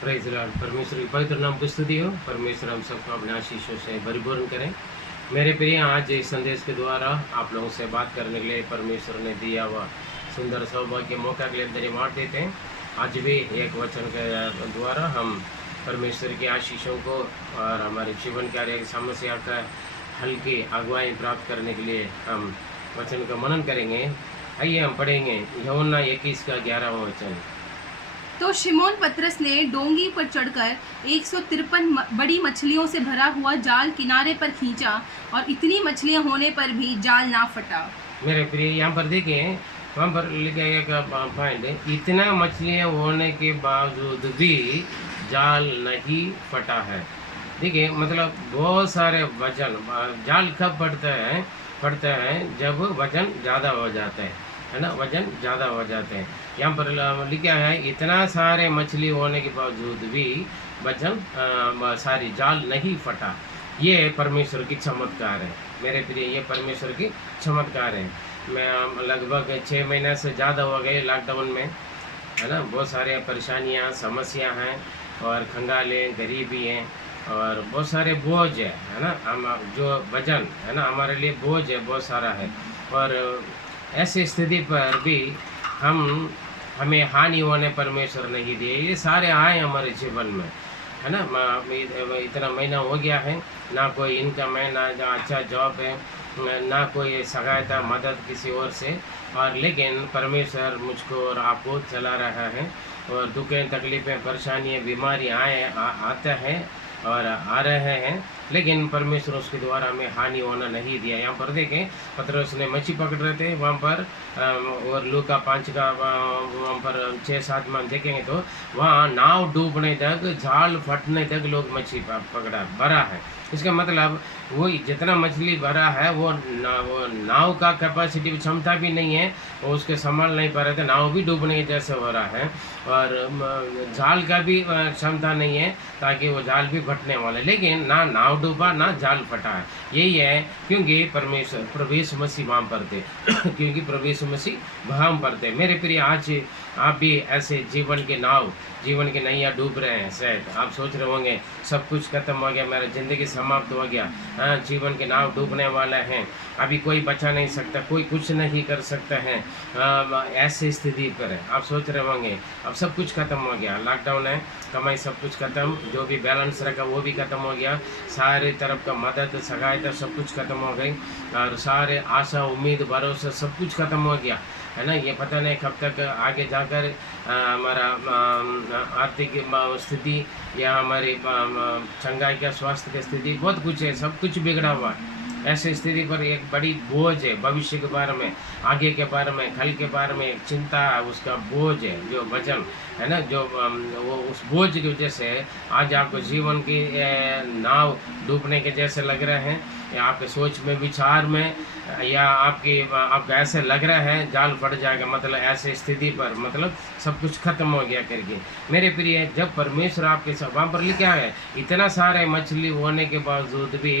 Praise Lord. परमेश्वर की पवित्र नाम की स्तुति हो। परमेश्वर हम सबको अपने आशीषों से भरपूर करें। मेरे प्रिय, आज इस संदेश के द्वारा आप लोगों से बात करने के लिए परमेश्वर ने दिया हुआ सुंदर सौभाग्य मौका के लिए धन्यवाद देते हैं। आज भी एक वचन के द्वारा हम परमेश्वर की आशीषों को और हमारे जीवन कार्य की समस्या का हल की अगुवाई प्राप्त करने के लिए हम वचन का मनन करेंगे। आइए हम पढ़ेंगे यूहन्ना 21 का 11वां वचन। तो शिमोन पतरस ने डोंगी पर चढ़कर 153 बड़ी मछलियों से भरा हुआ जाल किनारे पर खींचा और इतनी मछलियां होने पर भी जाल ना फटा। मेरे प्रिय, यहाँ पर देखिए, वहाँ पर लिखा एक पॉइंट है, इतना मछलियाँ होने के बावजूद भी जाल नहीं फटा है। देखिए, मतलब बहुत सारे वजन, जाल कब फटता है जब वजन ज़्यादा हो जाता है ना, वजन ज़्यादा हो जाते हैं। यहाँ पर लिखा है इतना सारे मछली होने के बावजूद भी वजन सारी जाल नहीं फटा। ये परमेश्वर की चमत्कार है मेरे प्रिय, ये परमेश्वर की चमत्कार है। मैं लगभग 6 महीने से ज़्यादा हो गए लॉकडाउन में, है ना। बहुत सारे परेशानियाँ, समस्या हैं और खंगाले, गरीबी है और बहुत सारे बोझ है ना। हम जो वजन है ना, हमारे लिए बोझ है, बहुत सारा है। और ऐसी स्थिति पर भी हमें हानि होने परमेश्वर नहीं दिए। ये सारे आए हमारे जीवन में, है ना। इतना महीना हो गया है, ना कोई इनकम है, ना अच्छा जॉब है, ना कोई सहायता मदद किसी और से, और लेकिन परमेश्वर मुझको और आपको चला रहा है। और दुखें, तकलीफ़ें, परेशानियाँ, बीमारी आते हैं और आ रहे हैं, लेकिन परमेश्वर उसके द्वारा हमें हानि होना नहीं दिया। यहाँ पर देखें, पतरस ने मच्छी पकड़ रहे थे वहाँ पर, और लूका 5 का वहाँ पर 6-7 में देखेंगे तो वहाँ नाव डूबने तक, जाल फटने तक लोग मच्छी पकड़ा भरा है। इसका मतलब वो जितना मछली भरा है वो नाव का कैपेसिटी, क्षमता भी नहीं है, वो उसके संभाल नहीं पा रहे थे, नाव भी डूबने के जैसे हो रहा है। और जाल का भी क्षमता नहीं है ताकि वो जाल भी फटने वाले, लेकिन ना नाव डूबा ना जाल फटा है। यही है क्योंकि परमेश्वर, प्रभु यीशु मसीह वहाँ पर थे क्योंकि प्रभु यीशु मसीह वहाँ पर थे। मेरे प्रिय, आज आप भी ऐसे जीवन के नाव, जीवन की नैया डूब रहे हैं। शायद आप सोच रहे होंगे सब कुछ खत्म हो गया, मेरा ज़िंदगी समाप्त हो गया। हाँ, जीवन के नाव डूबने वाला है, अभी कोई बचा नहीं सकता, कोई कुछ नहीं कर सकता है। ऐसी स्थिति पर है, आप सोच रहे होंगे अब सब कुछ खत्म हो गया, लॉकडाउन है, कमाई सब कुछ खत्म, जो भी बैलेंस रखा वो भी खत्म हो गया, सारे तरफ का मदद, सहायता सब कुछ खत्म हो गई, और सारे आशा, उम्मीद, भरोसा सब कुछ खत्म हो गया, है ना। ये पता नहीं कब तक आगे जाकर हमारा आर्थिक स्थिति या हमारी चंगाई का, स्वास्थ्य की स्थिति, बहुत कुछ है, सब कुछ बिगड़ा हुआ है। ऐसी स्थिति पर एक बड़ी बोझ है, भविष्य के बारे में, आगे के बारे में, कल के बारे में एक चिंता है, उसका बोझ है, जो वजन है ना, जो वो उस बोझ की वजह से आज आपको जीवन की नाव डूबने के जैसे लग रहे हैं, या आपके सोच में, विचार में, या आपको ऐसे लग रहा है जाल फट जाएगा, मतलब ऐसे स्थिति पर, मतलब सब कुछ खत्म हो गया करके। मेरे प्रिय, जब परमेश्वर आपके साथ, वहाँ पर लिखा है इतना सारे मछली होने के बावजूद भी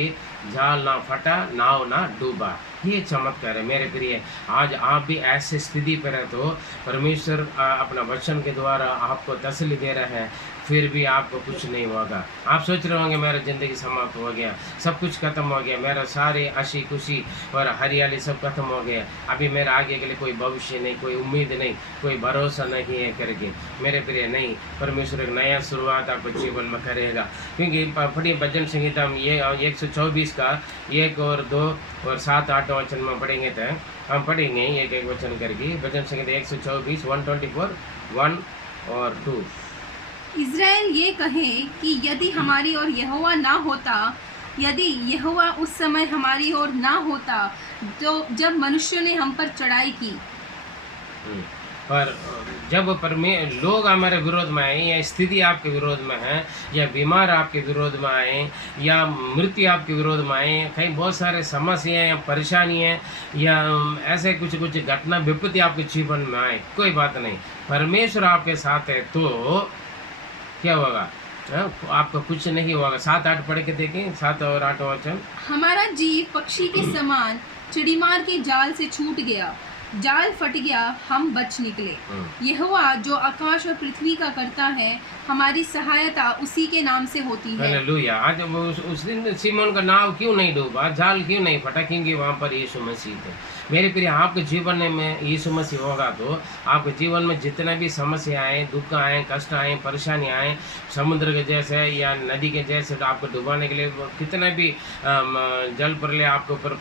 जाल ना फटा, नाव ना डूबा। ये चमत्कार है मेरे प्रिय। आज आप भी ऐसे स्थिति पर है तो परमेश्वर अपना वचन के द्वारा आपको तसल्ली दे रहा है, फिर भी आपको कुछ नहीं होगा। आप सोच रहे होंगे मेरा ज़िंदगी समाप्त हो गया, सब कुछ खत्म हो गया, मेरा सारे हंसी खुशी और हरियाली सब खत्म हो गया, अभी मेरा आगे के लिए कोई भविष्य नहीं, कोई उम्मीद नहीं, कोई भरोसा नहीं है करके। मेरे प्रिय, नहीं, परमेश्वर एक नया शुरुआत आपको जीवन में करेगा। क्योंकि पढ़िए भजन संहिता में ये 124 का 1 और 2 और 7-8 वचन में पढ़ेंगे तो हम पढ़ेंगे एक एक वचन करके। भजन संहिता 124, 124, 1 और 2। इज़राइल ये कहे कि यदि हमारी ओर यहोवा ना होता, यदि यहोवा उस समय हमारी ओर ना होता तो जब मनुष्यों ने हम पर चढ़ाई की। पर जब लोग हमारे विरोध में आए, या स्थिति आपके विरोध में है, या बीमार आपके विरोध में आए, या मृत्यु आपके विरोध में आए, कहीं बहुत सारे समस्याएं या परेशानियाँ या ऐसे कुछ घटना, विपत्ति आपके जीवन में आए, कोई बात नहीं, परमेश्वर आपके साथ है तो क्या होगा? आपको कुछ नहीं होगा। 7-8 पढ़ के देखें, 7 और 8 वचन। हमारा जीव पक्षी के समान चिड़ीमार के जाल से छूट गया, जाल फट गया, हम बच निकले। यहोवा जो आकाश और पृथ्वी का करता है, हमारी सहायता उसी के नाम से होती है। हालेलुया। आज वो उस दिन सिमोन का नाव क्यों नहीं डूबा, जाल क्यों नहीं फटा? क्योंकि वहाँ पर यीशु मसीह थे। मेरे प्रिय, आपके जीवन में यीशु मसीह होगा तो आपके जीवन में जितने भी समस्या आए, दुख आए, कष्ट आए, परेशानी आए, समुद्र के जैसे या नदी के जैसे आपको डुबाने के लिए कितने भी जल प्रलय आपके ऊपर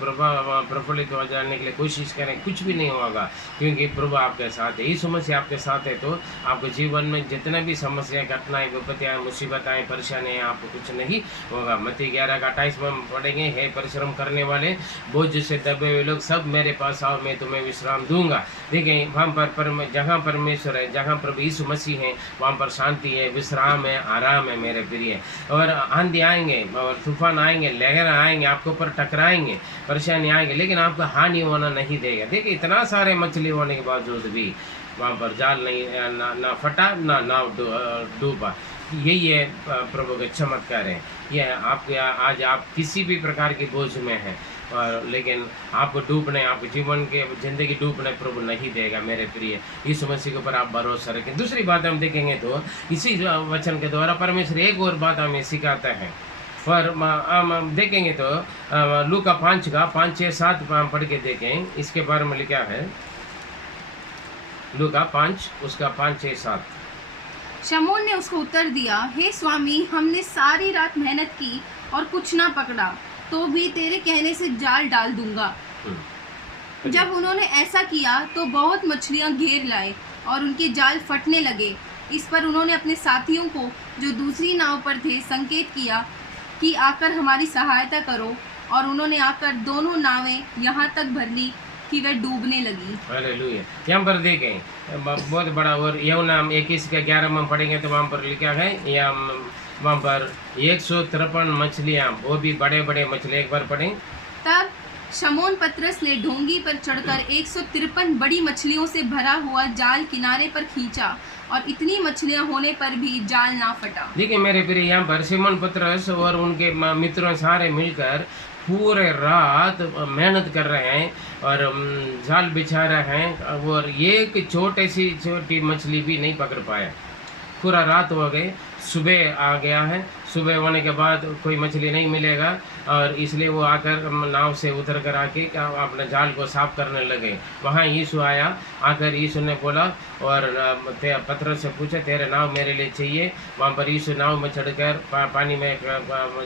प्रफुल्लित हो जाने के लिए कोशिश करें, कुछ भी नहीं होगा, क्योंकि प्रभु आपके साथ है। यीशु मसीह आपके साथ है तो आपके जीवन में जितने भी समस्या, घटनाएं, विपत्तियाँ, मुसीबत आए, परेशानी आए, आपको कुछ नहीं होगा। मत्ती 11:28 में हम पढ़ेंगे, हे परिश्रम करने वाले, बोझ से दबे हुए लोग, सब मेरे पास आओ, मैं तुम्हें विश्राम दूंगा। देखिए, वहाँ पर जहाँ परमेश्वर है, जहाँ प्रभु यीशु मसीह है, वहाँ पर शांति है, विश्राम है, आराम है मेरे प्रिय। और आंधी आएंगे और तूफान आएंगे, लहर आएंगे, आपके ऊपर टकराएंगे, परेशानी आएंगे, लेकिन आपको हानि होना नहीं देगा। देखिए, इतना सारे मछली होने के बावजूद भी वहाँ पर जाल नहीं ना फटा, ना नाव डूबा। यही है प्रभु के चमत्कार है। यह आपके आज आप किसी भी प्रकार की बोझ में हैं, और लेकिन आपको डूबने, आपके जीवन के ज़िंदगी डूबने प्रभु नहीं देगा मेरे प्रिय। यीशु मसीह के ऊपर आप भरोसा रखें। दूसरी बात हम देखेंगे तो इसी वचन के द्वारा परमेश्वर एक और बात हमें सिखाता है। और हम देखेंगे तो लूका 5 6 7 पढ़ के देखें, इसके बारे में लिखा है। लूका 5 उसका 5 6 7। शमौन ने उसको उत्तर दिया, हे स्वामी, हमने सारी रात मेहनत की और कुछ ना पकड़ा, तो भी तेरे कहने से जाल डाल दूंगा। जब उन्होंने ऐसा किया तो बहुत मछलियां घेर लाए और उनके जाल फटने लगे। इस पर उन्होंने अपने साथियों को जो दूसरी नाव पर थे संकेत किया कि आकर हमारी सहायता करो, और उन्होंने आकर दोनों नावें यहाँ तक भर ली कि वे डूबने लगी। हालेलुया। यहाँ पर देखें बहुत बड़ा, और यूहन्ना 21:11 में पढ़ेंगे तो वहाँ पर लिखा है, या वहाँ पर 153 मछलियाँ, वो भी बड़े बड़े मछली। एक बार पढ़ें। तब शमौन पतरस ने ढोंगी पर चढ़कर 153 बड़ी मछलियों से भरा हुआ जाल किनारे पर खींचा, और इतनी मछलियां होने पर भी जाल ना फटा। देखिए मेरे प्रिय, यहाँ पर सिमोन पतरस और उनके मित्रों सारे मिलकर पूरे रात मेहनत कर रहे हैं और जाल बिछा रहे हैं, और एक छोटी मछली भी नहीं पकड़ पाया। पूरा रात हो गए, सुबह आ गया है। सुबह होने के बाद कोई मछली नहीं मिलेगा, और इसलिए वो आकर नाव से उतर कर आके अपने जाल को साफ करने लगे। वहाँ यीशु आया, आकर यीशु ने बोला और पतरस से पूछा, तेरे नाव मेरे लिए चाहिए। वहाँ पर यीशु नाव में चढ़कर पानी में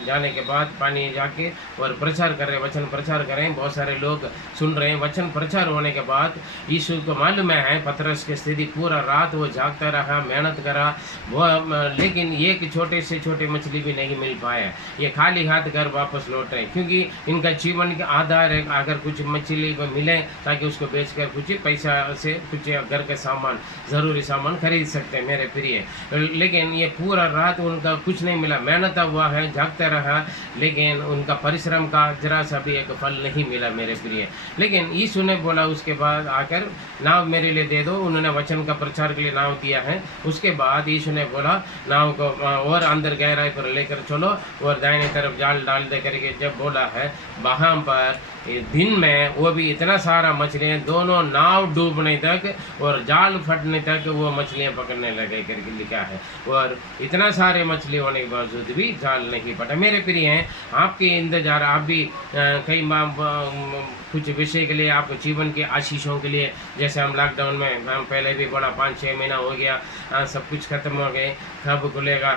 जाने के बाद पानी जाके और प्रचार कर रहे, वचन प्रचार कर रहे हैं। बहुत सारे लोग सुन रहे हैं। वचन प्रचार होने के बाद यीशु को मालूम है पतरस की स्थिति, पूरा रात वो जागता रहा, मेहनत करा, वो लेकिन एक छोटे से छोटे मछली भी नहीं मिल पाया। ये खाली हाथ घर वापस लौट रहे, क्योंकि इनका जीवन के आधार है अगर कुछ मछली को मिले ताकि उसको बेचकर कुछ पैसा से कुछ घर के सामान, ज़रूरी सामान खरीद सकते हैं मेरे प्रिय। लेकिन ये पूरा रात उनका कुछ नहीं मिला, मेहनत हुआ है, जागता रहा, लेकिन उनका परिश्रम का जरा सा भी एक फल नहीं मिला मेरे प्रिय। लेकिन यीशु ने बोला उसके बाद आकर, नाव मेरे लिए दे दो। उन्होंने वचन का प्रचार के लिए नाव दिया है। उसके बाद यीशु ने बोला नाव को और अंदर गहराई पर लेकर चलो, और दाहिने तरफ जाल डाल दे करके जब बोला है, वहाँ पर दिन में वो भी इतना सारा मछलियाँ, दोनों नाव डूबने तक और जाल फटने तक वो मछलियाँ पकड़ने लगे करके लिखा है। और इतना सारे मछली होने के बावजूद भी जाल नहीं फटा। मेरे प्रिय हैं, आपके इंतजार, आप भी कई कुछ विषय के लिए, आपके जीवन के आशीषों के लिए, जैसे हम लॉकडाउन में हम पहले भी बड़ा 5-6 महीना हो गया, सब कुछ खत्म हो गए, कब खुलेगा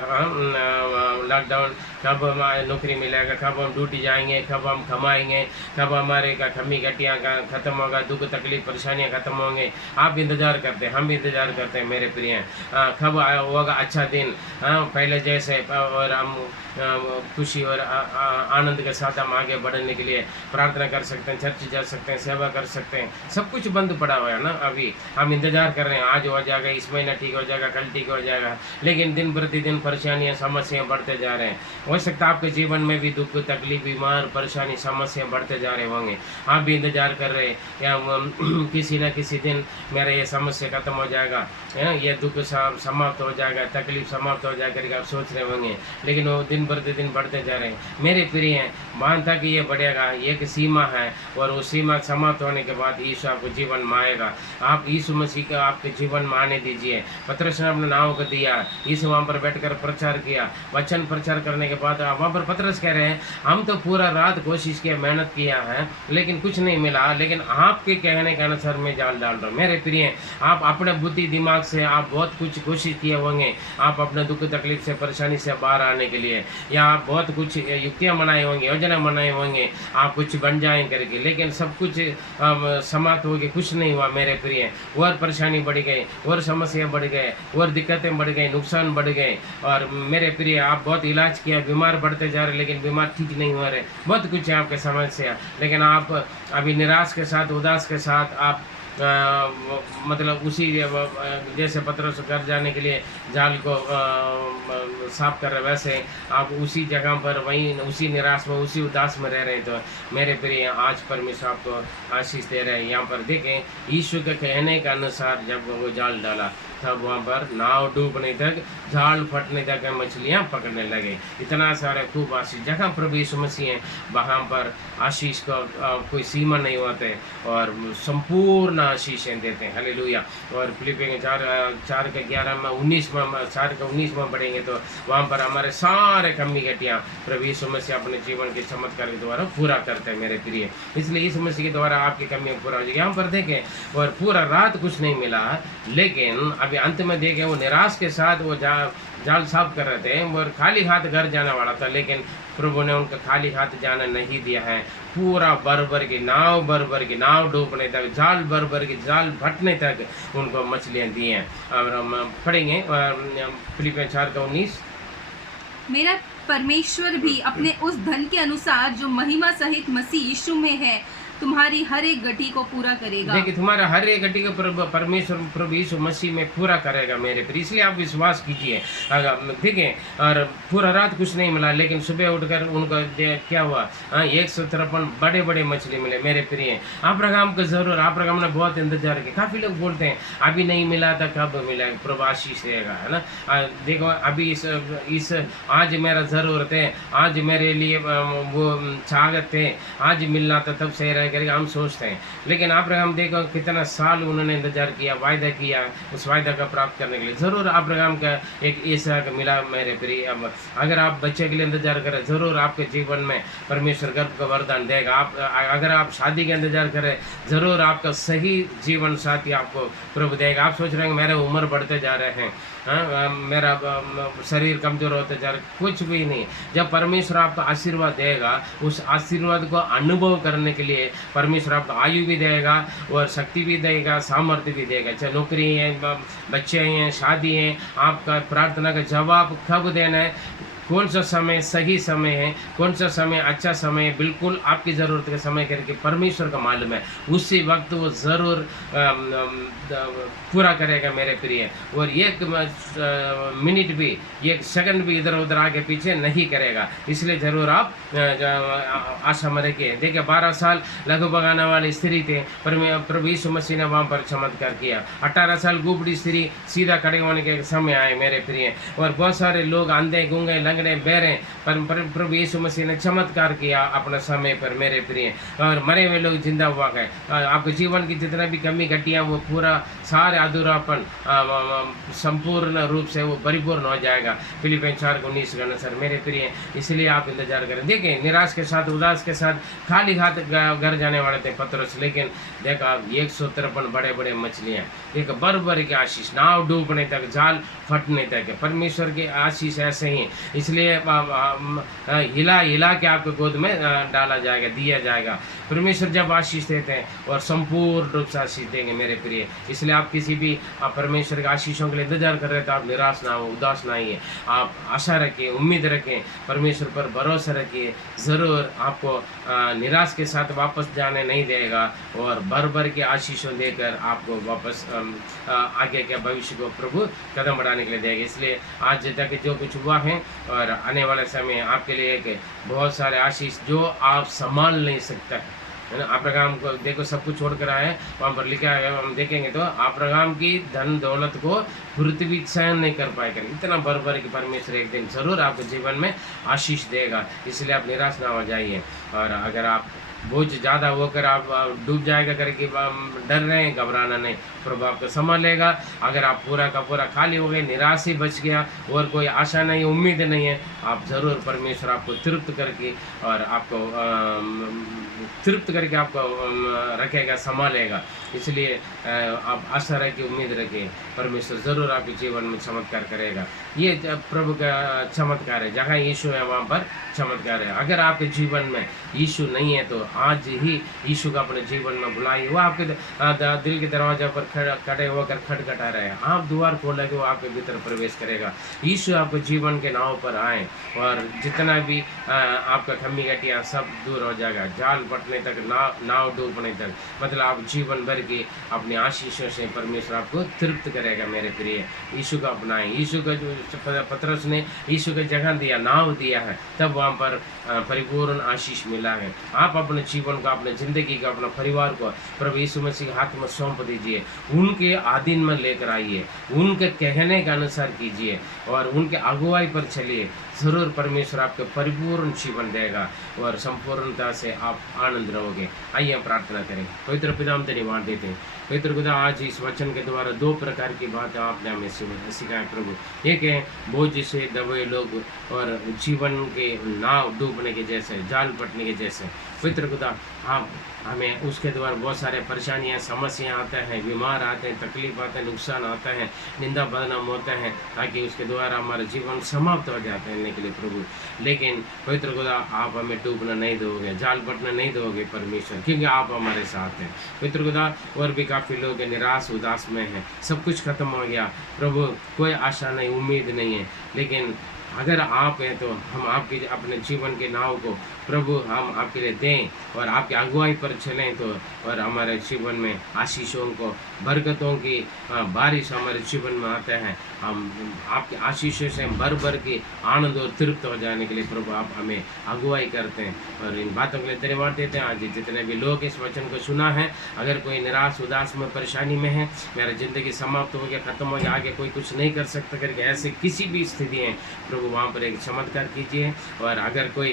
लॉकडाउन, कब हमारे नौकरी मिलेगा, कब हम ड्यूटी जाएंगे, कब हम कमाएंगे, कब हमारे का कमी घटिया का खत्म होगा, दुख तकलीफ परेशानियां खत्म होंगे। आप इंतज़ार करते हैं, हम भी इंतज़ार करते हैं मेरे प्रिय। कब होगा अच्छा दिन, पहले जैसे, और हम खुशी और आनंद के साथ हम आगे बढ़ने के लिए प्रार्थना कर सकते हैं, चर्च जा सकते हैं, सेवा कर सकते हैं। सब कुछ बंद पड़ा हुआ है ना। अभी हम इंतज़ार कर रहे हैं, आज हो जाएगा, इस महीना ठीक हो जाएगा, कल ठीक हो जाएगा, लेकिन दिन प्रतिदिन परेशानियाँ, समस्याएं बढ़ते जा रहे हैं। हो सकता है आपके जीवन में भी दुख तकलीफ, बीमार, परेशानी, समस्या बढ़ते जा रहे खड़े होंगे। आप भी इंतजार कर रहे या किसी न किसी दिन मेरा ये समस्या खत्म हो जाएगा, है ना, ये दुख समाप्त हो जाएगा, तकलीफ समाप्त हो जाएगा करके आप सोच रहे होंगे, लेकिन वो दिन प्रतिदिन बढ़ते जा रहे हैं। मेरे प्रिय हैं, मानता कि ये बढ़ेगा, एक सीमा है और वो सीमा समाप्त होने के बाद यीशु आपको जीवन में आएगा। आप यीशु मसीह का आपके जीवन में आने दीजिए। पतरस ने अपने नाव को दिया, यीशु वहाँ पर बैठकर प्रचार किया, वचन प्रचार करने के बाद वहाँ पर पतरस कह रहे हैं हम तो पूरा रात कोशिश किया, मेहनत किया है, लेकिन कुछ नहीं मिला, लेकिन आपके कहने के अनुसार मैं जाल डाल रहा हूँ। मेरे प्रिय, आप अपने बुद्धि दिमाग से आप बहुत कुछ कोशिश किए होंगे, आप अपने दुख तकलीफ से परेशानी से बाहर आने के लिए, या आप बहुत कुछ युक्तियाँ बनाए होंगे, योजना बनाए होंगे, आप कुछ बन जाएं करके, लेकिन सब कुछ समाप्त हो गए, कुछ नहीं हुआ। मेरे प्रिय, और परेशानी बढ़ गई, और समस्या बढ़ गए, और दिक्कतें बढ़ गई, नुकसान बढ़ गए। और मेरे प्रिय, आप बहुत इलाज किया, बीमार बढ़ते जा रहे, लेकिन बीमार ठीक नहीं हो रहे, बहुत कुछ है आपके समस्या, लेकिन आप अभी निराश के साथ, उदास के साथ आप मतलब उसी जैसे पतरस घर जाने के लिए जाल को साफ कर रहे, वैसे आप उसी जगह पर वहीं उसी निराश में, उसी उदास में रह रहे। तो मेरे प्रिय, आज परमेश्वर आपको आशीष दे रहे हैं। यहाँ पर देखें, यीशु के कहने के अनुसार जब वो जाल डाला तब वहाँ पर नाव डूबने तक, जाल फटने तक मछलियाँ पकड़ने लगे। इतना सारे खूब आशीष, जहाँ प्रभु यीशु मसीह हैं वहाँ पर आशीष का कोई सीमा नहीं होते और संपूर्ण आशीषें देते हैं। हालेलुया। और फिलिपियों 4:11 में 19 में पढ़ेंगे तो वहाँ पर हमारे सारे कमी घटियाँ प्रभु यीशु मसीह अपने जीवन के चमत्कार के द्वारा पूरा करते हैं। मेरे प्रिय, इसलिए यीशु मसीह के द्वारा आपकी कमियाँ पूरा हो जाएगी। यहाँ पर देखें, और पूरा रात कुछ नहीं मिला, लेकिन अभी अंत में देखें वो निराश के साथ वो जाल साफ कर रहे थे और खाली हाथ घर जाने वाला था, लेकिन प्रभु ने उनका खाली हाथ जाना नहीं दिया है। पूरा भर की नाव डूबने तक, जाल भर की जाल फटने तक उनको मछलियाँ दी हैं। और हम पढ़ेंगे फिलिपियों 4:19। मेरा परमेश्वर भी अपने उस धन के अनुसार जो महिमा सहित मसीह यीशु में है तुम्हारी हर एक गति को पूरा करेगा। देखिए, तुम्हारा हर एक गति को परमेश्वर प्रभु यीशु मसीह में पूरा करेगा मेरे प्रिय, इसलिए आप विश्वास कीजिए। ठीक है, और पूरा रात कुछ नहीं मिला, लेकिन सुबह उठकर उनको क्या हुआ, 153 बड़े बड़े मछली मिले। मेरे प्रिय, अब्राहम को जरूर, अब्राहम ने बहुत इंतजार किया। काफ़ी लोग बोलते हैं अभी नहीं मिला था, कब मिला, प्रभु आशीष देगा, है ना। देखो, अभी इस आज मेरा ज़रूरत है, आज मेरे लिए वो चाहत है, आज मिलना था तब सही करके हम सोचते हैं, लेकिन अब्राहम देखो कितना साल उन्होंने इंतजार किया, वायदा किया, उस वायदा का प्राप्त करने के लिए। ज़रूर अब्राहम का एक इसहाक मिला मेरे प्रिय। अब अगर आप बच्चे के लिए इंतजार करें, ज़रूर आपके जीवन में परमेश्वर गर्भ का वरदान देगा। आप अगर आप शादी का इंतजार करें, ज़रूर आपका सही जीवन साथी आपको प्रभु देगा। आप सोच रहे हैं मेरे उम्र बढ़ते जा रहे हैं, मेरा शरीर कमज़ोर होते जा रहा है, कुछ भी नहीं। जब परमेश्वर आपको आशीर्वाद देगा, उस आशीर्वाद को अनुभव करने के लिए परमेश्वर आपको आयु भी देगा और शक्ति भी देगा, सामर्थ्य भी देगा। चाहे नौकरी है, बच्चे हैं, शादी है, आपका प्रार्थना का जवाब कब देना है, कौन सा समय सही समय है, कौन सा समय अच्छा समय है, बिल्कुल आपकी ज़रूरत का समय करके परमेश्वर का मालूम है। उसी वक्त वो ज़रूर पूरा करेगा मेरे प्रिय। और एक मिनट भी, एक सेकंड भी इधर उधर आगे पीछे नहीं करेगा। इसलिए ज़रूर आप आशा में रखिए। देखिए, 12 साल लघु बगाने वाली स्त्री थे, प्रभु यीशु मसीह ने वहाँ पर चमत्कार किया। 18 साल गुबड़ी स्त्री सीधा खड़े होने के समय आए मेरे प्रिय। और बहुत सारे लोग अंधे, गूंगे, लंगड़े, बहरे, पर प्रभु यीशु मसीह ने चमत्कार किया अपने समय पर मेरे प्रिय। और मरे हुए लोग जिंदा हुआ गए। आपके जीवन की जितना भी कमी घटियाँ वो पूरा सारे अधूरापन संपूर्ण रूप से वो परिपूर्ण हो जाएगा। फिलिपियों 4:19 के अनुसार मेरे प्रिय, इसलिए आप इंतजार करें। देखिए, निराश के साथ, उदास के साथ, खाली हाथ घर जाने वाले थे पतरस, लेकिन देखा 153 बड़े बड़े मछलियाँ, एक भर की आशीष, नाव डूबने तक, जाल फटने तक। परमेश्वर की आशीष ऐसे ही, इसलिए हिला के आपके गोद में डाला जाएगा, दिया जाएगा। परमेश्वर जब आशीष देते हैं और संपूर्ण रूप से आशीष देंगे मेरे प्रिय। इसलिए आप किसी भी परमेश्वर के आशीषों के लिए इंतजार कर रहे हैं तो आप निराश ना हो, उदास ना आइए। आप आशा रखिए, उम्मीद रखें, परमेश्वर पर भरोसा रखिए। ज़रूर आपको निराश के साथ वापस जाने नहीं देगा और भर के आशीषों देकर आपको वापस आगे के भविष्य को प्रभु कदम बढ़ाने के लिए देगा। इसलिए आज तक जो कुछ हुआ है और आने वाले समय आपके लिए एक बहुत सारे आशीष जो आप संभाल नहीं सकते, है ना। अब्राहम को देखो सब कुछ छोड़ कर आए, वहाँ पर लिखा है, हम देखेंगे तो अब्राहम की धन दौलत को पृथ्वी सहन नहीं कर पाएगा। इतना भर कि परमेश्वर एक दिन जरूर आपके जीवन में आशीष देगा, इसलिए आप निराश ना हो जाइए। और अगर आप बोझ ज़्यादा होकर आप डूब जाएगा करके डर रहे हैं, घबराना नहीं, प्रभु आपको संभालेगा। अगर आप पूरा का पूरा खाली हो गए, निराश ही बच गया और कोई आशा नहीं, उम्मीद नहीं है, आप ज़रूर परमेश्वर आपको तृप्त करके और आपको तृप्त करके आपको रखेगा, संभालेगा। इसलिए आप आशा रखिए, उम्मीद रखिए, परमेश्वर ज़रूर आपके जीवन में चमत्कार करेगा। ये प्रभु का चमत्कार है, जहाँ यीशु है वहाँ पर चमत्कार है। अगर आपके जीवन में यीशु नहीं है तो आज ही यीशु का अपने जीवन में बुलाइए। वो आपके दिल के दरवाजे पर खड़े होकर खटखटा रहे हैं, आप द्वार खोलेंगे, वो आपके भीतर प्रवेश करेगा। यीशु आपके जीवन के नाव पर आए और जितना भी आपका खम्मी गटिया सब दूर हो जाएगा, जाल पटने तक, नाव डूबने तक, मतलब आप जीवन भर की अपनी आशीषों से परमेश्वर आपको तृप्त करेगा। मेरे प्रिय, यीशु को अपनाएं। यीशु का जो पतरस ने यीशु की जगह दिया, नाव दिया है, तब वहाँ पर परिपूर्ण आशीष मिला है। आप अपने जीवन को, अपने ज़िंदगी का, अपना परिवार को प्रभु यीशु मसीह के हाथ में सौंप दीजिए, उनके अधीन में लेकर आइए, उनके कहने के अनुसार कीजिए और उनके अगुवाई पर चलिए। ज़रूर परमेश्वर आपको परिपूर्ण जीवन देगा और संपूर्णता से आप आनंद रहोगे। आइए हम प्रार्थना करें। पवित्र पिता, हम धन्यवाद देते हैं। पवित्र पिता, आज इस वचन के द्वारा दो प्रकार की बातें आपने हमें सिखाया प्रभु। एक है बोझ से दबे लोग और जीवन के नाव डूबने के जैसे, जाल पटने के जैसे। पवित्र पिता, आप हमें उसके द्वारा बहुत सारे परेशानियां, समस्याएं आते हैं, बीमार आते हैं, तकलीफ आते हैं, नुकसान आता है, निंदा बदनाम होते हैं, ताकि उसके द्वारा हमारा जीवन समाप्त हो जाते हैं के लिए प्रभु। लेकिन पवित्र खुदा, आप हमें डूबना नहीं दोगे, जाल पटना नहीं दोगे परमेश्वर, क्योंकि आप हमारे साथ हैं। पवित्र खुदा, और भी काफ़ी लोग निराश उदास में हैं, सब कुछ खत्म हो गया प्रभु, कोई आशा नहीं, उम्मीद नहीं है। लेकिन अगर आप हैं तो हम आपके अपने जीवन के नाव को प्रभु हम आपके लिए दें और आपकी अगुवाई पर चलें तो, और हमारे जीवन में आशीषों को, बरकतों की बारिश हमारे जीवन में आता है। हम आपके आशीषों से भर भर के आनंद और तृप्त हो जाने के लिए प्रभु आप हमें अगुवाई करते हैं और इन बातों के लिए धन्यवाद देते हैं। आज जितने भी लोग इस वचन को सुना है, अगर कोई निराश उदास में, परेशानी में है, मेरा ज़िंदगी समाप्त हो गया, ख़त्म हो गया, आगे कोई कुछ नहीं कर सकता करके ऐसे किसी भी स्थिति है प्रभु, वहाँ पर एक चमत्कार कीजिए। और अगर कोई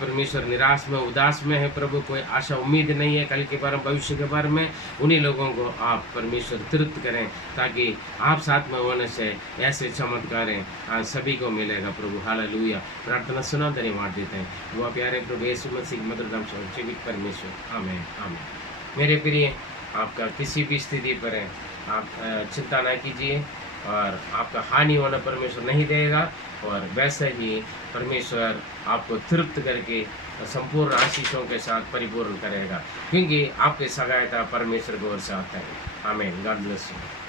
परमेश्वर निराश में, उदास में है प्रभु, कोई आशा उम्मीद नहीं है कल के बारे में, भविष्य के बारे में, उन्हीं लोगों को आप परमेश्वर तृप्त करें, ताकि आप साथ में होने से ऐसे चमत्कार आज सभी को मिलेगा प्रभु। हालेलुया। प्रार्थना सुना, धन्यवाद देते हैं। वो प्यारे प्रभु यीशु मसीह मधुर नाम से जीवित परमेश्वर, आमीन आमीन। मेरे प्रिय, आपका किसी भी स्थिति पर है, आप चिंता ना कीजिए और आपका हानि होना परमेश्वर नहीं देगा। और वैसे ही परमेश्वर आपको तृप्त करके संपूर्ण आशीषों के साथ परिपूर्ण करेगा, क्योंकि आपकी सहायता परमेश्वर की ओर से आता है। आमीन। God bless you.